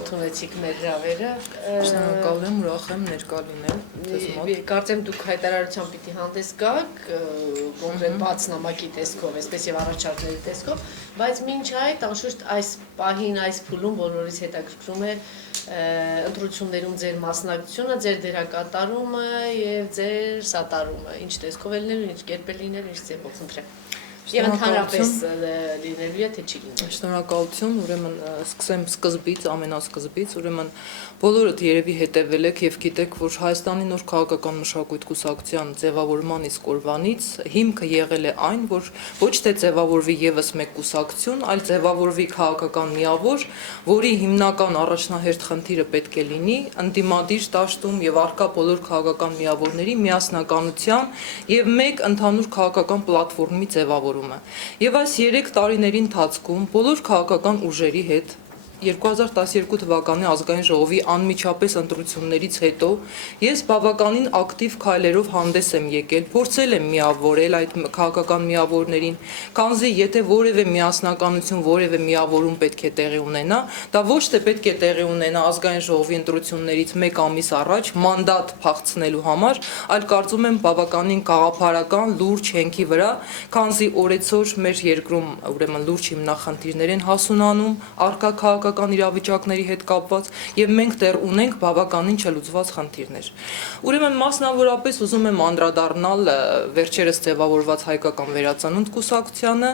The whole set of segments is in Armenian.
ընդունեցիք մեր հրավերը։ Շնորհակալ եմ, ուրախ եմ ներկա լինել ձեզ մոտ։ Կարծեմ դուք հայտարարությամբ պիտի հանդես գաք, կոնկրետ բաց նամակի տեսքով, այսպես եւ առաջարկների տեսքով, բայց մինչ այդ անշուշտ այս պահին, այս փուլում բոլորիս հետաքրքրում է ընտրություններում ձեր մասնակցությունը, ձեր դերակատարումը եւ ձեր սատարումը, ինչ տեսքով է լինելու, ինչ կերպ է լինելու, ինչ ձևով խնդրեմ։ Եվ ընդհանրապես լինելու է, թե չի լինելու։ Շնորհակալություն, ուրեմն սկսեմ սկզբից, ամենասկզբից, ուրեմն բոլորդ երևի հետևել եք եւ գիտեք, որ Հայաստանի նոր քաղաքական մշակույթ կուսակցության ձևավորման իսկ օրվանից հիմքը եղել է այն, որ ոչ թե ձևավորվի եւս մեկ կուսակցություն, այլ ձևավորվի քաղաքական միավոր, որի հիմնական առաջնահերթ խնդիրը պետք է լինի ընդդիմադիր դաշտում եւ արկա բոլոր քաղաքական միավորների միասնականության եւ մեկ ընդհանուր քաղաքական պլատֆորմի ձևավորումը։ Եվ այս 3 տարիների ընթացքում բոլոր քաղաքական ուժերի հետ 2012 թվականի ազգային ժողովի անմիջապես ընտրություններից հետո ես բավականին ակտիվ քայլերով հանդես եմ եկել, փորձել եմ միավորել այդ քաղաքական միավորներին, քանզի եթե որևէ միասնականություն, որևէ միավորում պետք է տեղի ունենա, դա ոչ թե պետք է տեղի ունենա ազգային ժողովի ընտրություններից 1 ամիս առաջ մանդատ փախցնելու համար, այլ կարծում եմ բավականին գաղափարական լուրջ հենքի վրա, քանզի օրեցօր մեր երկրում ուրեմն լուրջ հիմնախնդիրներ են հասունանում, արկա քաղաքական իրավիճակների հետ կապված եւ մենք դեռ ունենք բավականին չլուծված խնդիրներ։ Ուրեմն մասնավորապես ուզում եմ անդրադառնալ վերջերս ձևավորված հայկական վերածնունդ կուսակցությանը։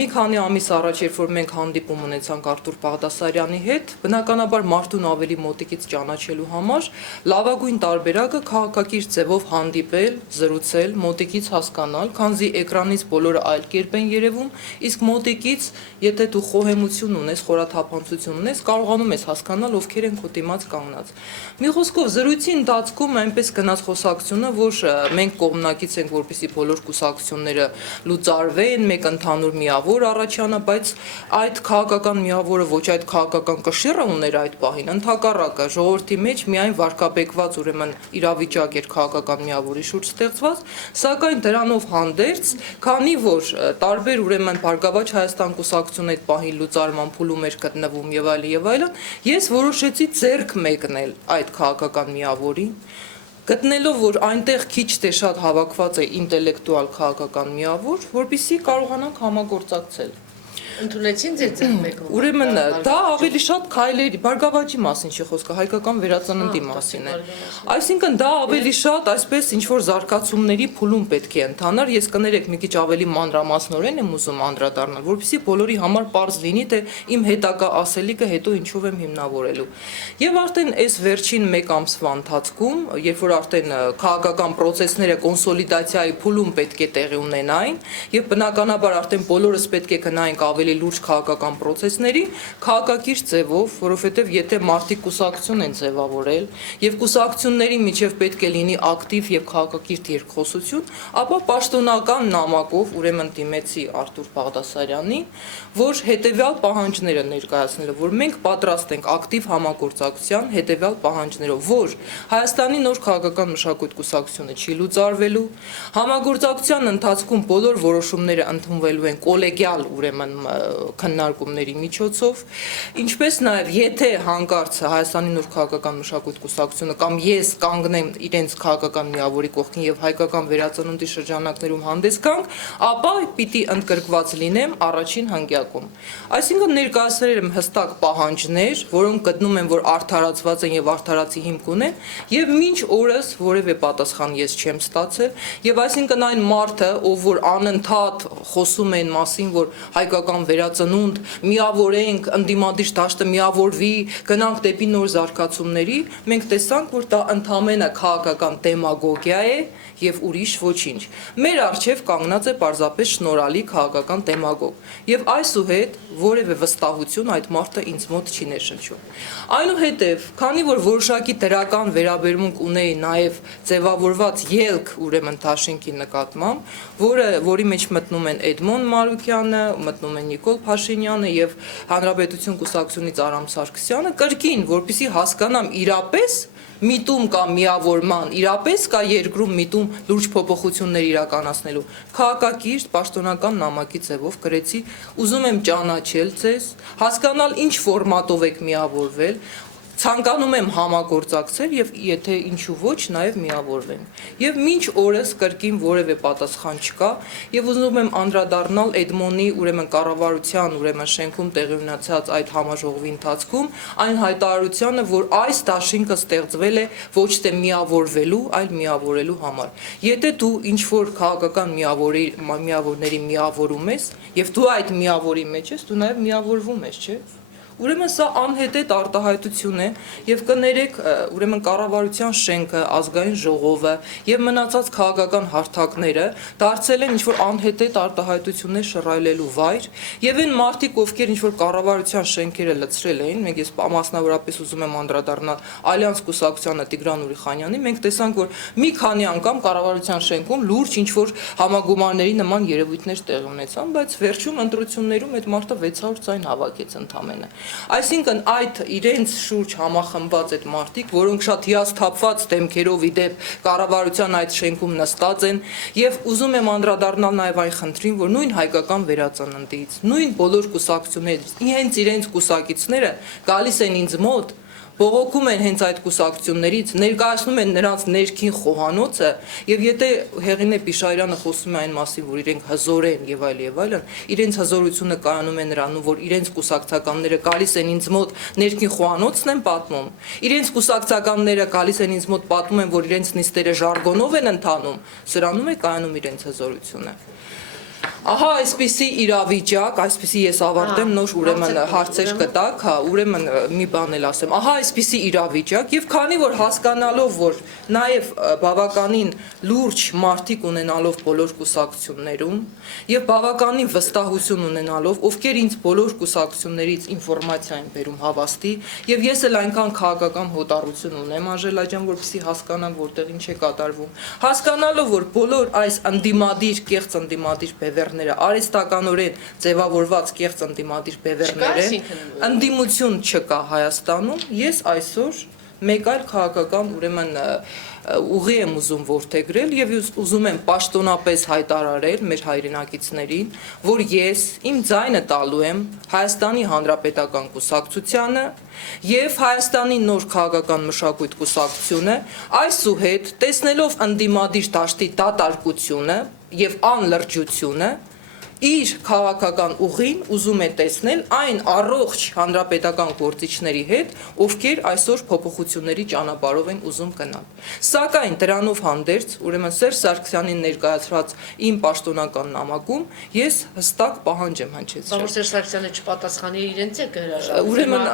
Մի քանի ամիս առաջ, երբ որ մենք հանդիպում ունեցանք Արտուր Բաղդասարյանի հետ, բնականաբար մարդուն ավելի մոտիկից ճանաչելու համար լավագույն տարբերակը քաղաքակիրթ ձևով հանդիպել, զրուցել, մոտիկից հասկանալ, քանզի էկրանից բոլորը այլ կերպ են երևում, իսկ մոտիկից, եթե դու խոհեմություն ունես, խորաթափանցություն ունես, կարողանում ես հասկանալ ովքեր են քո դիմաց կանգնած։ Մի խոսքով զրույցի ընթացքում այնպես գնաց խոսակցությունը, որ մենք կողմնակից ենք, որպեսզի բոլոր կուսակցությունները լուծարվեն, մեկ ընդհանուր միավոր առաջանա, բայց այդ քաղաքական միավորը ոչ այդ քաղաքական կշիռը ուներ այդ պահին, ընդհակառակը ժողովրդի մեջ միայն վարկաբեկված ուրեմն իրավիճակ էր քաղաքական միավորի շուրջ ստեղծված, սակայն դրանով հանդերձ, քանի որ տարբեր ուրեմն Բարգավաճ Հայաստան կուսակցությունը այդ պահին լուծարման փուլում էր գտնվում եւ այլն, ես որոշեցի ձեռք մեկնել այդ քաղաքական միավորին, գտնելով, որ այնտեղ քիչ թե շատ հավաքված է ինտելեկտուալ քաղաքական միավոր, որպեսզի կարողանանք համագործակցել։ Ընդունեցին ձեր ձեռքմեկումը։ Ուրեմն դա ավելի շատ քայլերի, Բարգավաճի մասին չի խոսքը, հայկական վերածննդի մասին է։ Այսինքն դա ավելի շատ այսպես ինչ որ զարգացումների փուլում պետք է ընթանար, ես կներեք մի քիչ ավելի մանրամասնորեն եմ ուզում անդրադառնալ, որպեսզի բոլորի համար պարզ լինի, թե իմ հետագա ասելիքը հետո ինչով եմ հիմնավորելու։ Եվ արդեն այս վերջին 1 ամսվա ընթացքում, երբ որ արդեն քաղաքական process-ները կոնսոլիդացիայի փուլում պետք է տեղի ունենային, եւ բնականաբար արդեն բոլորս պետք է գնայինք ավելի լուրջ քաղաքական process-ների, քաղաքակիրթ ձևով, որովհետև եթե մարդիկ կուսակցություն են ձևավորել եւ կուսակցությունների միջև պետք է լինի ակտիվ եւ քաղաքակիրթ երկխոսություն, ապա պաշտոնական նամակով ուրեմն դիմեցի Արտուր Բաղդասարյանին, որ հետեւյալ պահանջները ներկայացնելով, որ մենք պատրաստ ենք ակտիվ համագործակցության հետեւյալ պահանջներով, որ Հայաստանի նոր քաղաքական մշակույթ կուսակցությունը չի լուծարվելու, համագործակցության ընթացքում բոլոր որոշումները ընդունվելու են կոլեգիալ ուրեմն քննարկումների միջոցով, ինչպես նաև եթե հանկարծ Հայաստանի նոր քաղաքական մշակույթ կուսակցությունը կամ ես կանգնեմ իրենց քաղաքական միավորի կողքին եւ հայկական վերածնունդի շրջանակներում հանդես գանք, ապա պիտի ընդգրկված լինեմ առաջին հանգյակում։ Այսինքն ներկայացրել եմ հստակ պահանջներ, որոնք գտնում եմ, որ արդարացված են եւ արդարացի հիմք ունեն, եւ մինչ օրս որևէ պատասխան ես չեմ ստացել, եւ այսինքն այն մարդը, ով որ անընդհատ խոսում են մասին, որ հայկական վերածնունդ, միավորենք, ընդդիմադիր դաշտը միավորվի, գնանք դեպի նոր զարգացումների, մենք տեսանք, որ դա ընդամենը քաղաքական դեմագոգիա է եւ ուրիշ ոչինչ։ Մեր արժեվ կանգնած է պարզապես շնորհալի քաղաքական դեմագոգ։ Եվ այսուհետ որևէ վստահություն այդ մարդը ինձ մոտ չի ներշնչում։ Այնուհետև, քանի որ որոշակի դրական վերաբերմունք ունեի նաեւ ձևավորված ելք ուրեմն Թաշինքի նկատմամբ, որի մեջ մտնում են Էդմոն Մարուկյանը, մտնում են Նիկոլ Փաշինյանը եւ Հանրապետություն կուսակցությունից Արամ Սարգսյանը կրկին, որպեսզի հասկանամ իրապես միտում կա միավորման, իրապես կա երկրում միտում լուրջ փոփոխություններ իրականացնելու։ Քաղաքակիրթ պաշտոնական նամակի ձևով գրեցի, ուզում եմ ճանաչել ձեզ, հասկանալ ինչ ֆորմատով եք միավորվել, ցանկանում եմ համագործակցել եւ եթե ինչու ոչ նաեւ միավորվենք։ Եվ մինչ օրս կրկին որևէ պատասխան չկա եւ ուզում եմ անդրադառնալ Էդմոնի ուրեմն կառավարության ուրեմն շենքում տեղի ունեցած այդ համաժողովի ընթացքում այն հայտարարությանը, որ այս դաշինքը ստեղծվել է ոչ թե միավորվելու, այլ միավորելու համար։ Եթե դու ինչ որ քաղաքական միավորների միավորում ես եւ դու այդ միավորի մեջ ես, դու նաեւ միավորվում ես, չէ՞։ Ուրեմն սա անհետետ արտահայտություն է եւ կներեք ուրեմն կառավարության շենքը, ազգային ժողովը եւ մնացած քաղաքական հարթակները դարձել են ինչ որ անհետետ արտահայտություններ շռայլելու վայր եւ այն մարդիկ, ովքեր ինչ որ կառավարության շենքերը լցրել էին, մենք ես մասնավորապես ուզում եմ անդրադառնալ Ալյանս կուսակցությանը Տիգրան Ուրիխանյանին, մենք տեսանք, որ մի քանի անգամ կառավարության շենքում լուրջ ինչ որ համագումարների նման երևույթներ տեղի ունեցան, բայց վերջում ընտրություններում այդ մարդը 600 ձայն հավաքեց ընդամենը։ Այսինքն այդ իրենց շուրջ համախմբված այդ մարդիկ, որոնք շատ հիասթափված դեմքերով իդեպ կառավարության այդ շենքում նստած են եւ ուզում եմ անդրադառնալ նաեւ այն խնդրին, որ նույն հայկական վերածննդից, նույն բոլոր կուսակցություններից, հենց իրենց կուսակիցները գալիս են ինձ մոտ բողոքում են հենց այդ կուսակցություններից, ներկայացնում են նրանց ներքին խոհանոցը եւ եթե Հեղինե Պիշարյանը խոսում է այն մասին, որ իրենք հզոր են եւ այլն, իրենց հզորությունը կայանում է նրանում, որ իրենց կուսակցականները գալիս են ինձ մոտ ներքին խոհանոցն են պատմում, իրենց կուսակցականները գալիս են ինձ մոտ պատմում են, որ իրենց նիստերը ժարգոնով են ընթանում, սրանում է կայանում իրենց հզորությունը։ Ահա այսպիսի իրավիճակ, այսպիսի ես ավարտեմ նոր ուրեմն հարցեր կտակ, հա, ուրեմն մի բան էլ ասեմ, ահա այսպիսի իրավիճակ եւ քանի որ հասկանալով, որ նաեւ բավականին լուրջ մարդիկ ունենալով բոլոր կուսակցություններում եւ բավականին վստահություն ունենալով, ովքեր ինձ բոլոր կուսակցություններից ինֆորմացիա են բերում հավաստի եւ ես էլ այնքան քաղաքական հոտառություն ունեմ Անժելա ջան, որպեսզի հասկանամ որտեղ ինչ է կատարվում, հասկանալով, որ բոլոր այս ընդդիմադիր, կեղծ ընդդիմադիր բևեռները, արհեստականորեն ձևավորված կեղծ ընդդիմադիր բևեռները, ընդդիմություն չկա Հայաստանում, ես այսօր մեկ այլ քաղաքական ուրեմն ուղի եմ ուզում որդեգրել եւ ուզում եմ պաշտոնապես հայտարարել մեր հայրենակիցներին, որ ես իմ ձայնը տալու եմ Հայաստանի Հանրապետական կուսակցությանը եւ Հայաստանի նոր քաղաքական մշակույթ կուսակցությունը այսուհետ տեսնելով ընդդիմադիր դաշտի դատարկությունը եւ անլրջությունը իր քաղաքական ուղին ուզում է տեսնել այն առողջ հանրապետական գործիչների հետ, ովքեր այսօր փոփոխությունների ճանապարհով են ուզում գնալ։ Սակայն դրանով հանդերձ, ուրեմն Սերժ Սարգսյանին ներկայացրած իմ պաշտոնական նամակում ես հստակ պահանջ եմ հնչեցրել։ Որ Սերժ Սարգսյանը չպատասխանի իրենց է կհրաժարվի։ Ուրեմն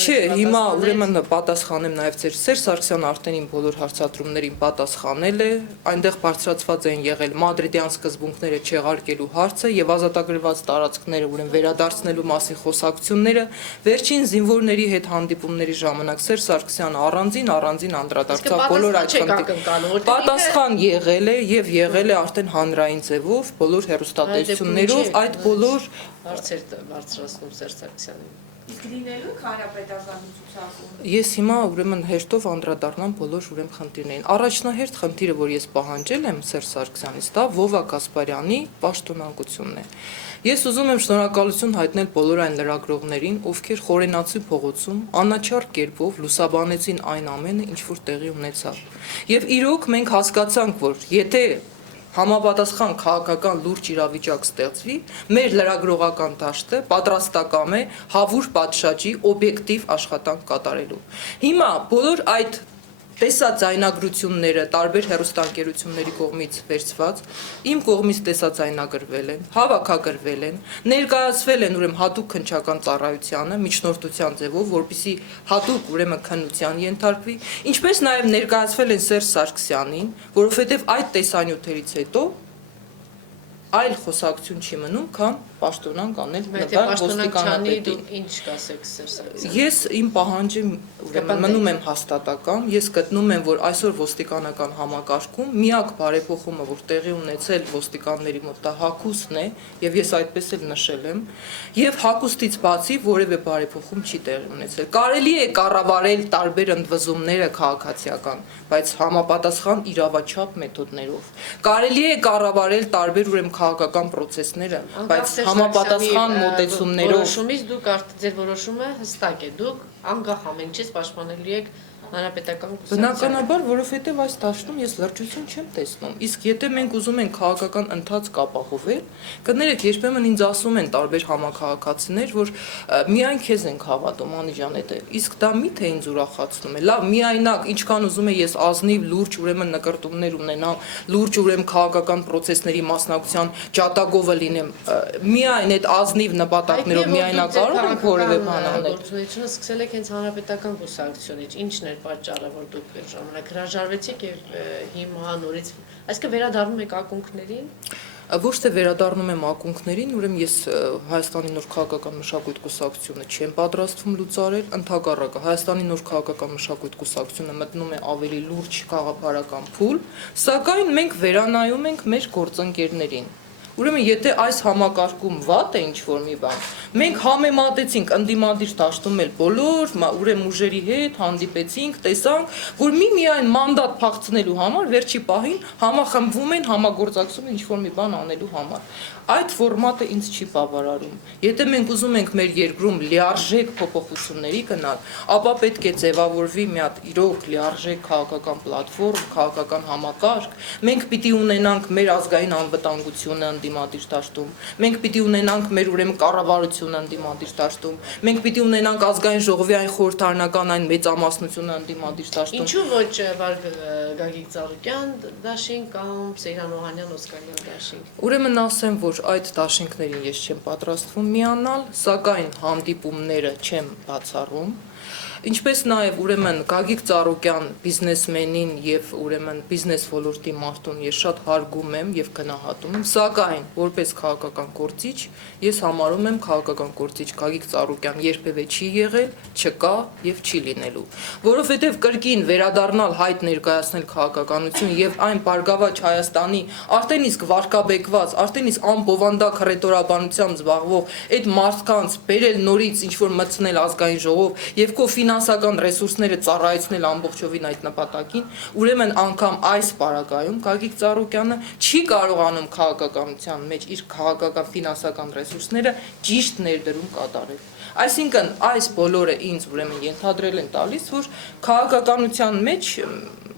չէ, հիմա ուրեմն պատասխանեմ նաև Սերժ Սարգսյանը արդեն իմ բոլոր հարցադրումներին պատասխանել է, այնտեղ բարձրացված են եղել մադրիդյան սկզբունքները չեղարկելու հարցը եւ ազատագրված տարածքները ուրեմն վերադարձնելու մասին խոսակցությունները վերջին զինվորների հետ հանդիպումների ժամանակ Սերժ Սարգսյանը առանձին անդրադարձավ բոլոր այդ խնդիրներին։ Պատասխան եղել է եւ եղել է արդեն հանրային ձևով բոլոր հեռուստատեսություններով այդ բոլոր հարցեր բարձրացնում Սերժ Սարգսյանին։ Իսկ լինելու հանրապետականի ցուցակում։ Ես հիմա ուրեմն հերթով անդրադառնամ բոլոր ուրեմն խնդիրներին։ Առաջնահերթ խնդիրը, որ ես պահանջել եմ Սերժ Սարգսյանից, դա Վովա Կասպարյանի պաշտոնանկությունն է։ Ես ուզում եմ շնորհակալություն հայտնել բոլոր այն լրագրողներին, ովքեր Խորենացի փողոցում անաչառ կերպով լուսաբանեցին այն ամենը, ինչ որ տեղի ունեցավ։ Եվ իրոք մենք հասկացանք, որ եթե համապատասխան քաղաքական լուրջ իրավիճակ ստեղծվի, մեր լրագրողական դաշտը պատրաստակամ է հավուր պատշաճի օբյեկտիվ աշխատանք կատարելու։ Հիմա բոլոր այդ տեսաձայնագրությունները տարբեր հեռուստաընկերությունների կողմից վերցված, իմ կողմից տեսաձայնագրվել են, հավաքագրվել են, ներկայացվել են ուրեմն հատուկ քննչական ծառայությանը միջնորդության ձևով, որպեսզի հատուկ ուրեմն քննության ենթարկվի, ինչպես նաև ներկայացվել են Սերժ Սարգսյանին, որովհետև այդ տեսանյութերից հետո այլ խոսակցություն չի մնում, քան պաշտոնանկ անել ոստիկանապետին։ Ինչ կասեք Սերժ Սարգսյան։ Ես իմ պահանջը ուրեմն մնում եմ հաստատական, ես գտնում եմ, որ այսօր ոստիկանական համակարգում միակ բարեփոխումը, որ տեղի ունեցել ոստիկանների մոտ, դա հագուստն է, եւ ես այդպես էլ նշել եմ, եւ հագուստից բացի որևէ բարեփոխում չի տեղի ունեցել։ Կարելի է կառավարել տարբեր ընդվզումները քաղաքացիական, բայց համապատասխան իրավաչափ մեթոդներով։ Կարելի է կառավարել տարբեր ուրեմն քաղաքական process-ները, բայց համապատասխան մոտեցումներով որոշումից դուք ձեր որոշումը հստակ է, դուք անկախ ամեն ինչից պաշտպանելու եք հանրապետական կուսակցությունը։ Բնականաբար, որովհետև այս դաշտում ես լրջություն չեմ տեսնում։ Իսկ եթե մենք ուզում ենք քաղաքական ընթացք ապահովել, կներեք, երբեմն ինձ ասում են տարբեր համաքաղաքացիներ, որ միայն քեզ ենք հավատում, Անի ջան, իսկ դա միթե ինձ ուրախացնում է։ Լավ, միայնակ, ինչքան ուզում եմ ես ազնիվ, լուրջ ուրեմն նկարտումներ ունենամ, լուրջ ուրեմն քաղաքական process-ների մասնակցության ջատագովը լինեմ, միայն այդ ազնիվ նպատակներով միայնակ կարող ենք որևէ բան անել։ Գործունեությունը սկսել եք հենց հանրապետական կուսակցությունից, ինչն էր պատճառը, որ դուք ժամանակ հրաժարվեցիք եւ հիմա նորից, այսինքն վերադառնում եք ակունքներին։ Ոչ թե վերադառնում եմ ակունքներին, ուրեմն ես Հայաստանի նոր քաղաքական մշակույթ կուսակցությունը չեմ պատրաստվում լուծարել, ընդհակառակը Հայաստանի նոր քաղաքական մշակույթ կուսակցությունը մտնում է ավելի լուրջ գաղափարական փուլ, սակայն մենք վերանայում ենք մեր գործընկերներին։ Ուրեմն եթե այս համակարգում վատ է ինչ-որ մի բան, մենք համեմատեցինք ընդդիմադիր դաշտում էլ բոլոր ուրեմն ուժերի հետ հանդիպեցինք, տեսանք, որ միայն մանդատ փախցնելու համար վերջի պահին համախմբվում են համագործակցում ինչ-որ մի բան անելու համար։ Այդ ֆորմատը ինձ չի բավարարում։ Եթե մենք ուզում ենք մեր երկրում լիարժեք փոփոխությունների գնալ, ապա պետք է ձևավորվի մի հատ իրոք լիարժեք քաղաքական պլատֆորմ, քաղաքական համակարգ։ Մենք պիտի ունենանք մեր ազգային անվտանգությունը ընդդիմադիր դաշտում, մենք պիտի ունենանք մեր ուրեմն կառավարությունը ընդդիմադիր դաշտում, մենք պիտի ունենանք ազգային ժողովի այն խորհրդարանական այն մեծամասնությունը ընդդիմադիր դաշտում։ Ինչու ոչ Գագիկ Ծառուկյան դաշինք կամ Սեյրան Օհանյան Օսկանյան դաշինք։ Ուրեմն ասեմ, որ այդ դաշինքներին ես չեմ պատրաստվում միանալ, սակայն հանդիպումները չեմ բացառում։ Ինչպես նաև ուրեմն Գագիկ Ծառուկյան բիզնեսմենին եւ ուրեմն բիզնես ոլորտի մարդուն ես շատ հարգում եմ եւ գնահատում եմ, սակայն որպես քաղաքական գործիչ ես համարում եմ քաղաքական գործիչ Գագիկ Ծառուկյան երբևէ չի եղել, չկա եւ չի լինելու, որովհետեւ կրկին վերադառնալ հայտ ներկայացնել քաղաքականություն եւ այն բարգավաճ Հայաստանի արդեն իսկ վարկաբեկված, արդեն իսկ անբովանդակ հռետորաբանությամբ զբաղվող այդ մարդկանց բերել նորից ինչ որ մտցնել ազգային ժողով եւ քո ֆինանսական ռեսուրսները ծառայեցնել ամբողջովին այդ նպատակին, ուրեմն անգամ այս պարագայում Գագիկ Ծառուկյանը չի կարողանում քաղաքականության մեջ իր քաղաքական ֆինանսական ռեսուրսները ճիշտ ներդրում կատարել։ Այսինքն այս բոլորը ինձ ուրեմն ենթադրել են տալիս, որ քաղաքականության մեջ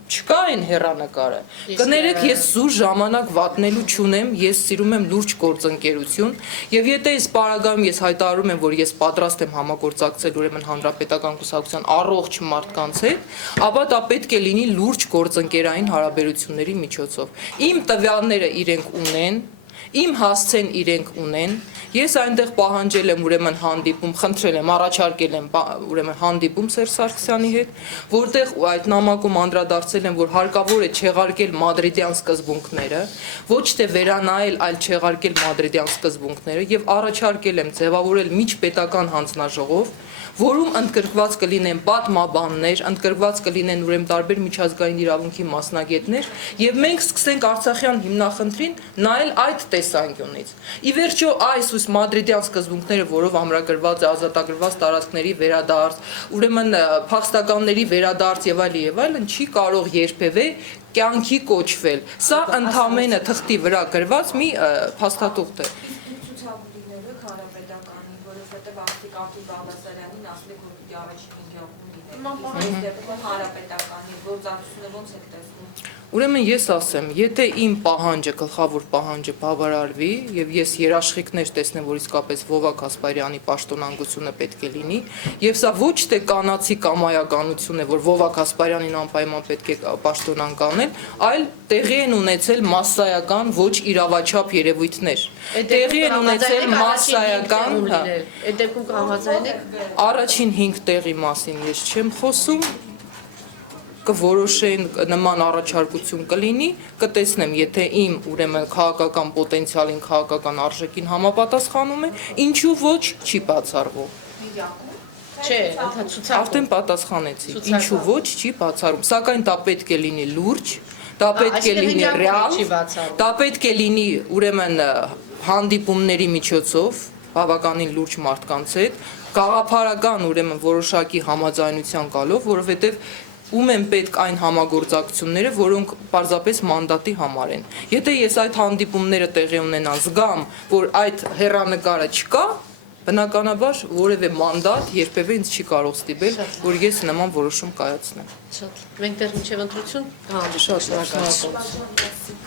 չկա այն հեռանկարը։ Կներեք, ես զուր ժամանակ վատնելու չունեմ, ես սիրում եմ լուրջ գործընկերություն, եւ եթե այս պարագայում ես հայտարարում եմ, որ ես պատրաստ եմ համագործակցել ուրեմն հանրապետական կուսակցության առողջ մարդկանց հետ, ապա դա պետք է լինի լուրջ գործընկերային հարաբերությունների միջոցով։ Իմ տվյալները իրենք ունեն, իմ հասցեն իրենք ունեն, ես այնտեղ պահանջել եմ ուրեմն հանդիպում, խնդրել եմ, առաջարկել եմ ուրեմն հանդիպում Սերժ Սարգսյանի հետ, որտեղ այդ նամակում անդրադարձել եմ, որ հարկավոր է չեղարկել մադրիդյան սկզբունքները, ոչ թե վերանայել, այլ չեղարկել մադրիդյան սկզբունքները եւ առաջարկել եմ ձևավորել միջպետական հանձնաժողով, որում ընդգրկված կլինեն պատմաբաններ, ընդգրկված կլինեն ուրեմն տարբեր միջազգային իրավունքի մասնագետներ եւ մենք սկսենք Արցախյան հիմնախնդրին նայել այդ տեսանկյունից։ Ի վերջո այս մադրիդյան սկզբունքները, որով ամրագրված է ազատագրված տարածքների վերադարձ, ուրեմն փախստականների վերադարձ եւ այլն, չի կարող երբևէ կյանքի կոչվել։ Սա ընդհանրապես թղթի վրա գրված մի փաստաթուղթ է։ Ուրեմն ես ասեմ, եթե իմ պահանջը, գլխավոր պահանջը բավարարվի եւ ես երաշխիքներ տեսնեմ, որ իսկապես Վովակ Ասպարյանի պաշտոնանկությունը պետք է լինի, եւ սա ոչ թե կանացի կամայականություն է, որ Վովակ Ասպարյանին անպայման պետք է պաշտոնանկ անել, այլ տեղի են ունեցել մասսայական ոչ իրավաչափ երևույթներ։ Տեղի են ունեցել մասսայական, այդ դեպքում կհամաձայնեք։ Առաջին 5 տեղի մասին ես չեմ խոսում, կորոշեն նման առաջարկություն կլինի, կտեսնեմ, եթե իմ ուրեմն քաղաքական պոտենցիալին, քաղաքական արժեքին համապատասխանում է, ինչու ոչ չի բացառվում։ Չէ, ընդհանրացուցակում։ Արդեն պատասխանեցի։ Ցուցակում։ Ինչու ոչ չի բացառում, սակայն դա պետք է լինի լուրջ, դա պետք է լինի այսինքն ռեալ, չի բացառում։ դա պետք է լինի ուրեմն հանդիպումների միջոցով, բավականին լուրջ մարդկանց հետ, գաղափարական ուրեմն որոշակի համաձայնության գալով, որովհետև ում են պետք այն համագործակցությունները, որոնք պարզապես մանդատի համար են։ Եթե ես այդ հանդիպումները տեղի ունենան, զգամ, որ այդ հեռանկարը չկա, բնականաբար որևէ մանդատ երբևէ ինձ չի կարող ստիպել, որ ես նման որոշում կայացնեմ։ Շատ։ Մենք դեռ մինչև ընտրություն հանդիպում։ Շատ շնորհակալ։